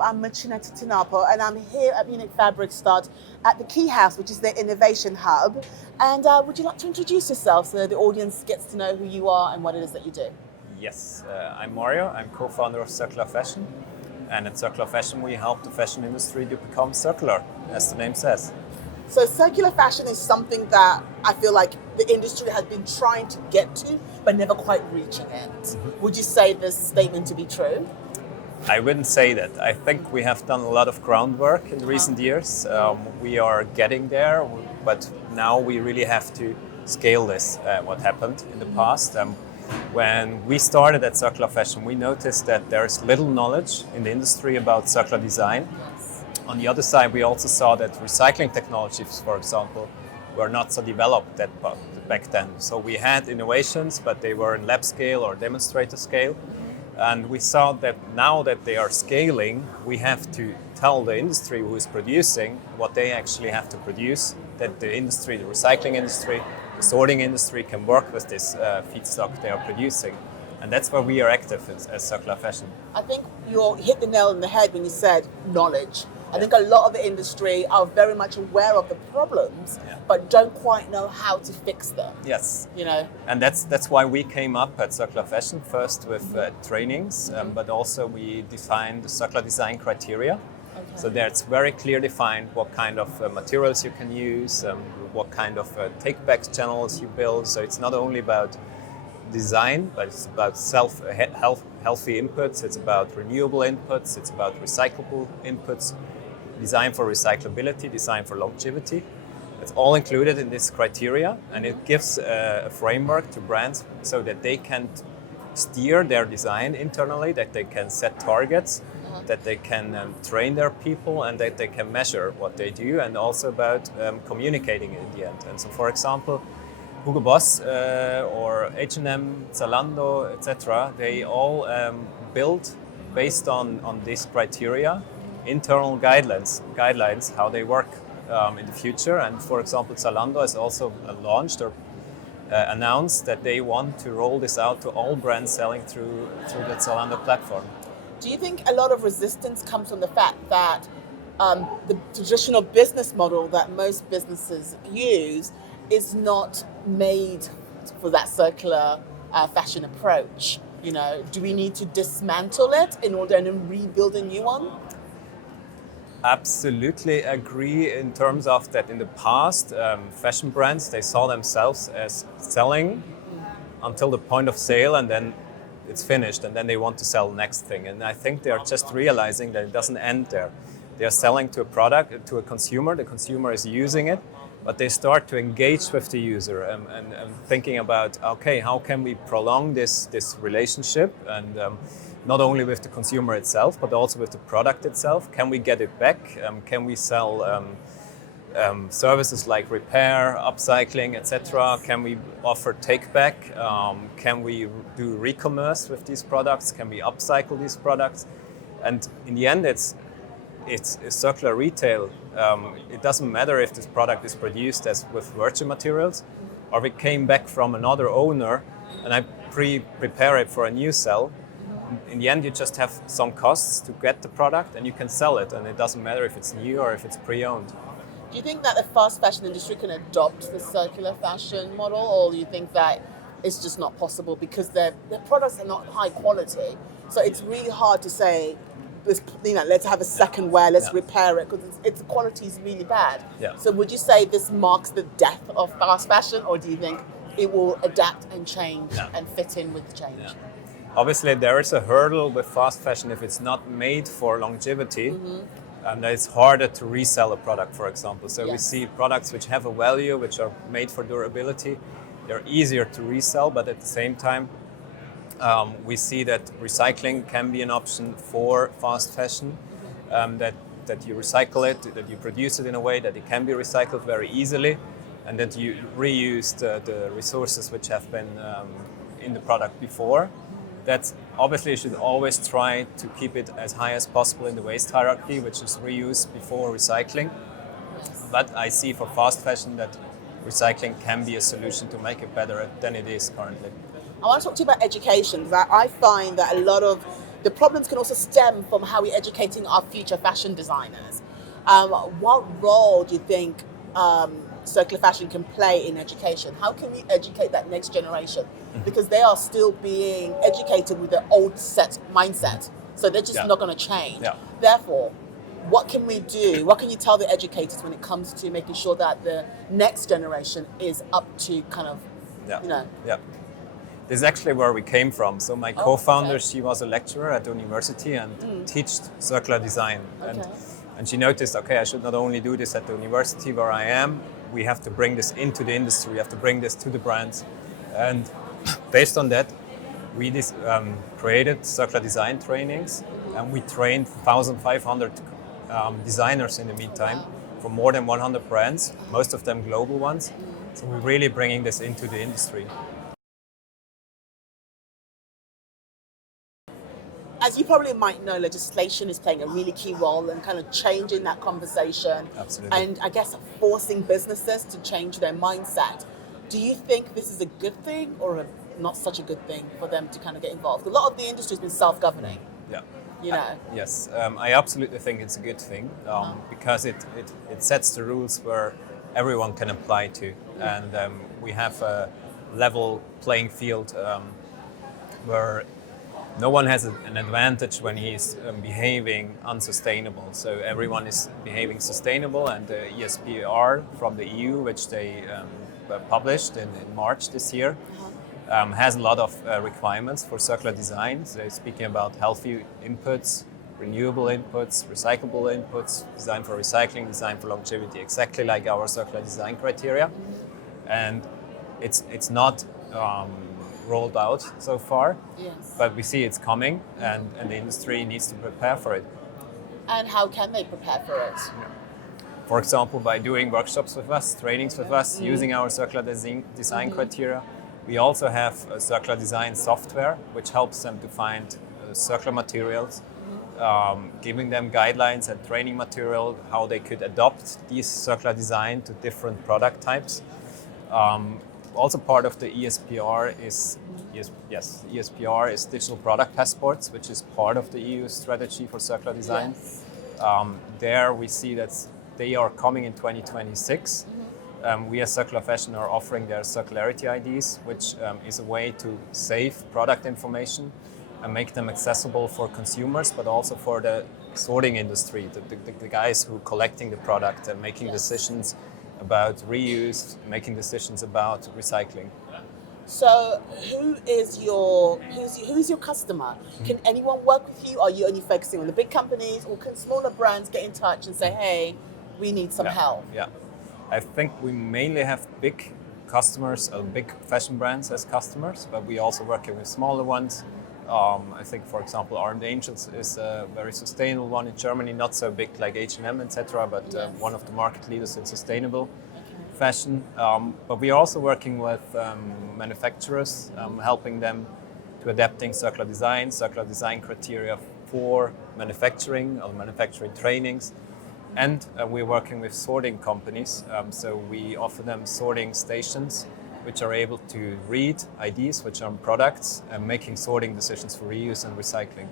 I'm Muchaneta Napel, and I'm here at Munich Fabric Start at the Key House, which is the innovation hub. And would you like to introduce yourself so the audience gets to know who you are and what it is that you do? Yes, I'm Mario. I'm co-founder of Circular Fashion. And at Circular Fashion, we help the fashion industry to become circular, as the name says. So circular fashion is something that I feel like the industry has been trying to get to, but never quite reaching it. Mm-hmm. Would you say this statement to be true? I wouldn't say that. I think we have done a lot of groundwork in recent years. We are getting there, but now we really have to scale this, what happened in the past. When we started at Circular Fashion, we noticed that there is little knowledge in the industry about circular design. On the other side, we also saw that recycling technologies, for example, were not so developed back then. So we had innovations, but they were in lab scale or demonstrator scale. And we saw that now that they are scaling, we have to tell the industry who is producing what they actually have to produce, that the industry, the recycling industry, the sorting industry can work with this feedstock they are producing. And that's where we are active as Circular Fashion. I think you hit the nail on the head when you said knowledge. I think a lot of the industry are very much aware of the problems, but don't quite know how to fix them. Yes. You know. And that's why we came up at Circular Fashion, first with trainings, but also we defined the circular design criteria. Okay. So there it's very clear defined what kind of materials you can use, what kind of take-back channels you build. So it's not only about design, but it's about healthy inputs, it's about renewable inputs, it's about recyclable inputs, design for recyclability, design for longevity. It's all included in this criteria, and it gives a framework to brands so that they can steer their design internally, that they can set targets, that they can train their people, and that they can measure what they do, and also about communicating in the end. And so, for example, Hugo Boss or H&M, Zalando, etc., they all build based on these criteria, internal guidelines how they work in the future. And for example, Zalando has also launched or announced that they want to roll this out to all brands selling through the Zalando platform. Do you think a lot of resistance comes from the fact that the traditional business model that most businesses use is not made for that circular fashion approach? You know, do we need to dismantle it in order to rebuild a new one? Absolutely agree in terms of that in the past, fashion brands, they saw themselves as selling until the point of sale, and then it's finished, and then they want to sell the next thing. And I think they are just realizing that it doesn't end there. They are selling to a product, to a consumer, the consumer is using it, but they start to engage with the user and thinking about, okay, how can we prolong this relationship, and not only with the consumer itself, but also with the product itself. Can we get it back? Can we sell services like repair, upcycling, etc.? Can we offer take-back? Can we do re-commerce with these products? Can we upcycle these products? And in the end, it's a circular retail. It doesn't matter if this product is produced as with virgin materials, or it came back from another owner, and I prepare it for a new sell. In the end, you just have some costs to get the product, and you can sell it, and it doesn't matter if it's new or if it's pre-owned. Do you think that the fast fashion industry can adopt the circular fashion model, or do you think that it's just not possible because their products are not high quality? So it's really hard to say, let's have a second wear, let's repair it, because its quality is really bad. Yeah. So would you say this marks the death of fast fashion, or do you think it will adapt and change and fit in with the change? Yeah. Obviously, there is a hurdle with fast fashion if it's not made for longevity. And it's harder to resell a product, for example. So we see products which have a value, which are made for durability. They're easier to resell, but at the same time, we see that recycling can be an option for fast fashion, that you recycle it, that you produce it in a way that it can be recycled very easily, and that you reuse the resources which have been in the product before. That's obviously you should always try to keep it as high as possible in the waste hierarchy, which is reuse before recycling. But I see for fast fashion that recycling can be a solution to make it better than it is currently. I want to talk to you about education, because I find that a lot of the problems can also stem from how we're educating our future fashion designers. What role do you think circular fashion can play in education? How can we educate that next generation? Because they are still being educated with the old set mindset, so they're just not going to change. Therefore, what can we do? What can you tell the educators when it comes to making sure that the next generation is up to kind of, This is actually where we came from. So my co-founder, she was a lecturer at the university and taught circular design. And she noticed, okay, I should not only do this at the university where I am, we have to bring this into the industry, we have to bring this to the brands. And based on that, we created circular design trainings, and we trained 1,500 designers in the meantime from more than 100 brands, most of them global ones. So we're really bringing this into the industry. As you probably might know, legislation is playing a really key role in kind of changing that conversation. Absolutely. And I guess forcing businesses to change their mindset. Do you think this is a good thing or not such a good thing for them to kind of get involved? A lot of the industry has been self-governing. Yes, I absolutely think it's a good thing because it sets the rules where everyone can apply to, and we have a level playing field where no one has an advantage when he's behaving unsustainable. So everyone is behaving sustainable, and the ESPR from the EU, which they published in March this year, has a lot of requirements for circular design. So they're speaking about healthy inputs, renewable inputs, recyclable inputs, design for recycling, design for longevity, exactly like our circular design criteria. And it's not rolled out so far, but we see it's coming, and the industry needs to prepare for it. And how can they prepare for it? For example, by doing workshops with us, trainings with us, using our circular design criteria. We also have a circular design software which helps them to find circular materials, giving them guidelines and training material how they could adopt these circular design to different product types. Also part of the ESPR is ESPR is digital product passports, which is part of the EU strategy for circular design. There we see that they are coming in 2026. We as Circular Fashion are offering their circularity IDs, which is a way to save product information and make them accessible for consumers, but also for the sorting industry, the guys who are collecting the product and making decisions about reuse, making decisions about recycling. So who's your customer? Can anyone work with you? Are you only focusing on the big companies, or can smaller brands get in touch and say, hey, we need some help? I think we mainly have big customers, big fashion brands as customers, but we also working with smaller ones. I think, for example, Armed Angels is a very sustainable one in Germany, not so big like H&M, etc., but one of the market leaders in sustainable fashion. But we are also working with manufacturers, helping them to adapting circular design criteria for manufacturing or manufacturing trainings. And we're working with sorting companies, so we offer them sorting stations which are able to read IDs, which are products, and making sorting decisions for reuse and recycling.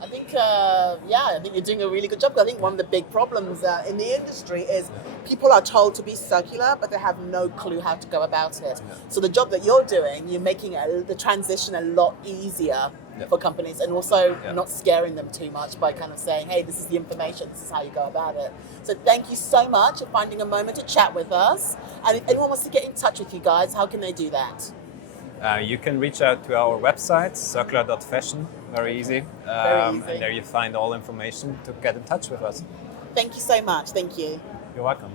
I think you're doing a really good job. I think one of the big problems in the industry is people are told to be circular, but they have no clue how to go about it. So the job that you're doing, you're making the transition a lot easier for companies, and also not scaring them too much by kind of saying, hey, this is the information, this is how you go about it. So thank you so much for finding a moment to chat with us. And if anyone wants to get in touch with you guys, how can they do that? You can reach out to our website, circular.fashion, very easy. And there you find all information to get in touch with us. Thank you so much. Thank you. You're welcome.